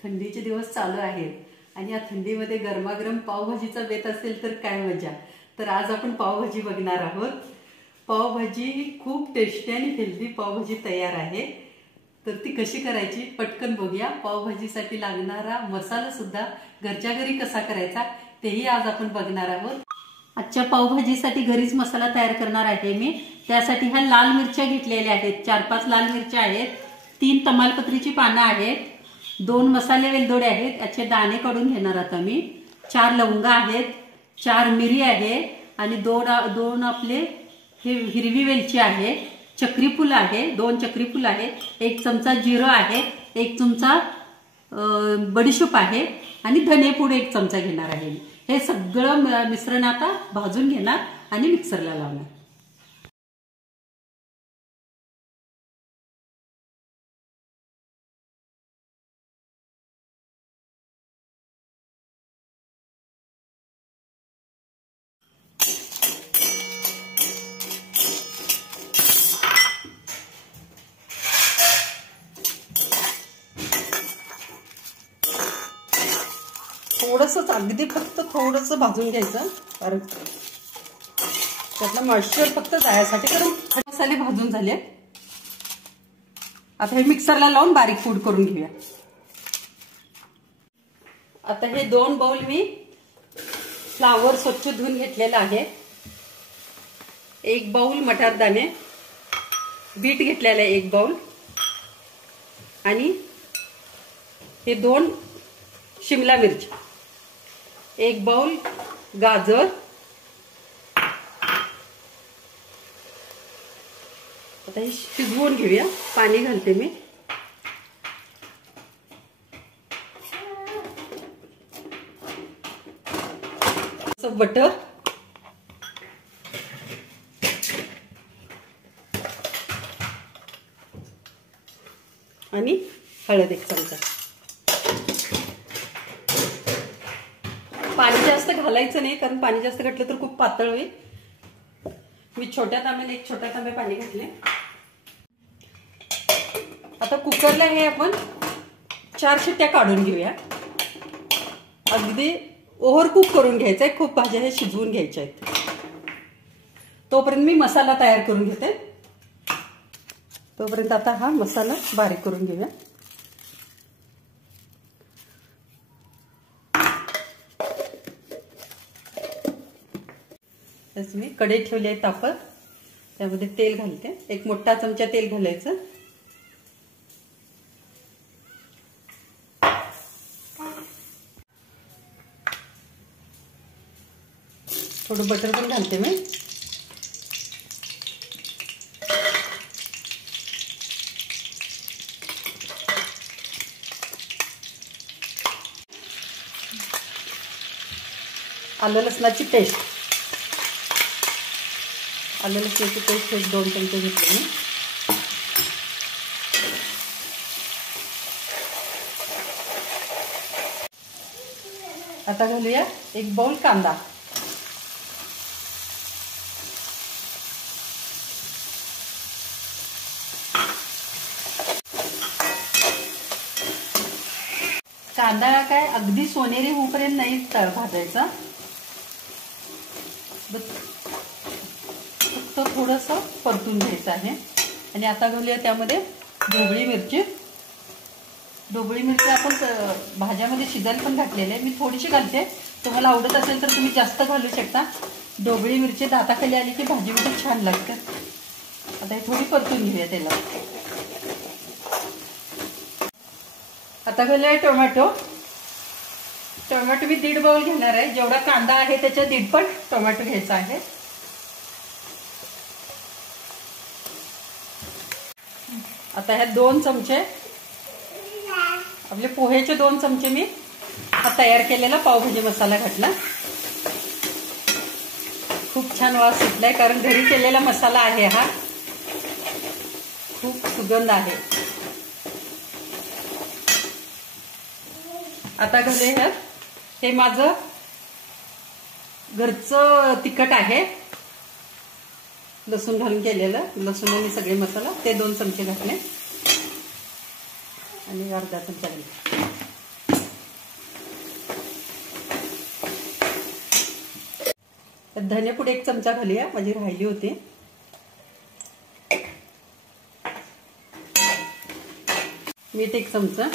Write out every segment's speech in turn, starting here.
थंडीचे दिवस चालू आहेत आणि या थंडीमध्ये गरमागरम पावभाजीचा बेत असेल तर काय मजा. तर आज आपण पावभाजी बघणार आहोत. पावभाजी खूप टेस्टी आणि हेल्दी पावभाजी तयार आहे. तर ती कशी करायची पटकन बघूया. पावभाजीसाठी लागणारा मसाला सुद्धा घरच्या घरी कसा करायचा तेही आज आपण बघणार आहोत. आजच्या पावभाजीसाठी घरीच मसाला तयार करणार आहे मी. त्यासाठी ह्या लाल मिरच्या घेतलेल्या आहेत. 4-5 लाल मिरच्या आहेत, 3 तमालपत्रीची पानं आहेत, 2 मसाले वेलदोडे आहेत, याचे दाणे काढून घेणार आता मी. 4 लवंगा आहेत, 4 मिरी आहे आणि 2 आपले हे हिरवी वेलची आहे, चक्रीफूल आहे, 2 चक्रीफूल आहे, 1 चमचा जिरं आहे, 1 चमचा बडीशेप आहे आणि धनेपूड 1 चमचा घेणार आहे. हे सगळं मिश्रण आता भाजून घेणार आणि मिक्सरला लावणार. थोडंसं अगदी फक्त थोडंसं भाजून घ्यायचं कारण त्यातला मॉइश्चर फक्त जाण्यासाठी. कारण मसाले भाजून झाले. आता हे मिक्सरला लावून बारीक पूड करून घेऊया. आता हे 2 बाउल मी फ्लावर स्वच्छ धुवून घेतलेला आहे. 1 बाउल मटार दाणे, बीट घेतलेला आहे 1 बाउल आणि हे 2 शिमला मिरची, 1 बाउल गाजर, आता हे शिजवून घेऊया. पाणी घालते मी. बटर आणि हळद 1 चमचा. पाणी जास्त घालायचं नाही कारण पाणी जास्त घातलं तर खूप पातळ होईल. मी छोट्या तांब्याने 1 छोटा तांबे पाणी घातले. आता कुकरला हे आपण 4 शिट्ट्या काढून घेऊया. अगदी ओव्हर कुक करून घ्यायचंय. खूप भाज्या हे शिजवून घ्यायच्या आहेत. तोपर्यंत मी मसाला तयार करून घेते. तोपर्यंत आता हा मसाला बारीक करून घेऊया. मी कढई ठेवली आहे तापत. त्यामध्ये तेल घालते. 1 मोठा चमचा तेल घालायचं. थोडं बटर पण घालते मी. आलं लसणाची पेस्ट, आलं लसणाची पेस्ट 1-2 चमचे घेतले मी. आता घालूया 1 बाउल कांदा. कांदा काय अगदी सोनेरी होईपर्यंत नाही भाजायचा. फक्त थोडंसं परतून घ्यायचं आहे. आणि आता घालूया त्यामध्ये ढोबळी मिरची. ढोबळी मिरची आपण भाज्यामध्ये शिजायला पण घातलेली आहे. मी थोडीशी घालते. तुम्हाला आवडत असेल तर तुम्ही जास्त घालू शकता. ढोबळी मिरची दाताखाली आली की भाजीमध्ये छान लागते. आता हे थोडी परतून घेऊया त्याला. आता घालूया टोमॅटो. टोमॅटो मी 1.5 बाउल घेणार आहे. जेवढा कांदा आहे त्याच्या 1.5 पट टोमॅटो घ्यायचा आहे. आता ह्या 2 चमचे आपले पोहेचे 2 चमचे मी हा तयार केलेला पावभाजी मसाला घातला. खूप छान वास सुटलाय कारण घरी केलेला मसाला आहे हा. खूप सुगंध आहे. आता घालूया हे माझं घरचं तिखट आहे. लसूण घालून केलेलं, लसूण आणि सगळे मसाला ते 2 चमचे घातले आणि अर्धा चमचा घातला. धनेपूड 1 चमचा घालूया, माझी राहिली होती. मीठ 1 चमचा.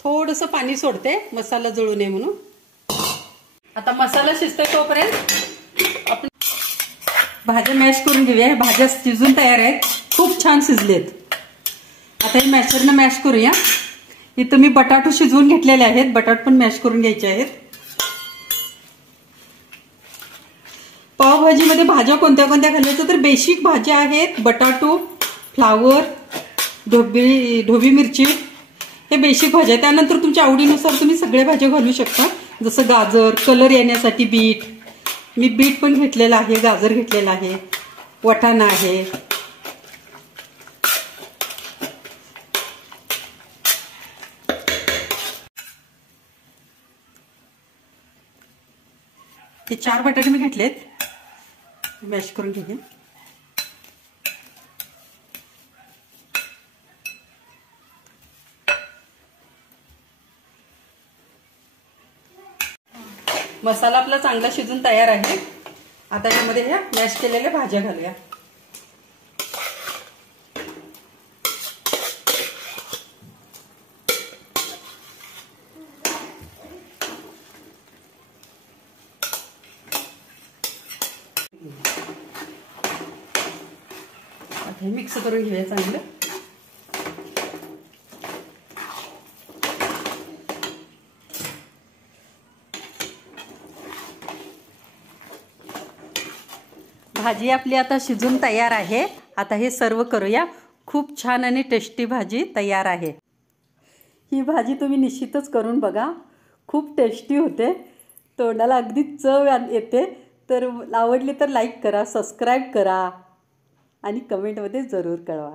थोडंसं पाणी सोडते मसाला जळू नये म्हणून. आता मसाला शिजतोय तोपर्यंत आपण भाज्या मॅश करून घेऊया. भाज्या शिजून तयार आहेत, खूप छान शिजलेत. आता हे मॅशरनं मॅश करूया. इथं मी बटाटो शिजवून घेतलेले आहेत, बटाट पण मॅश करून घ्यायचे आहेत. पावभाजीमध्ये भाज्या कोणत्या कोणत्या घालायचं तर बेसिक भाज्या आहेत. बटाटो, फ्लावर, ढोबळी मिरची, हे बेसिक भाज्या. त्यानंतर तुमच्या आवडीनुसार तुम्ही सगळ्या भाज्या घालू शकता, जसं गाजर, कलर येण्यासाठी बीट. मी बीट पण घेतलेला आहे, गाजर घेतलेला आहे, वाटाणा आहे. हे 4 बटाटे मी घेतलेत, मॅश करून घेते. मसाला आपला चांगला शिजून तयार आहे. आता यामध्ये ह्या मॅश केलेल्या भाज्या घालूया. आता हे मिक्स करून घेऊया चांगलं. भाजी आपली आता शिजून तयार आहे. आता हे सर्व करूया. खूप छान आणि टेस्टी भाजी तयार आहे. ही भाजी तुम्ही निश्चितच करून बघा, खूप टेस्टी होते, तोंडाला अगदी चव येते. तर आवडली तर लाईक करा, सबस्क्राईब करा आणि कमेंटमध्ये जरूर कळवा.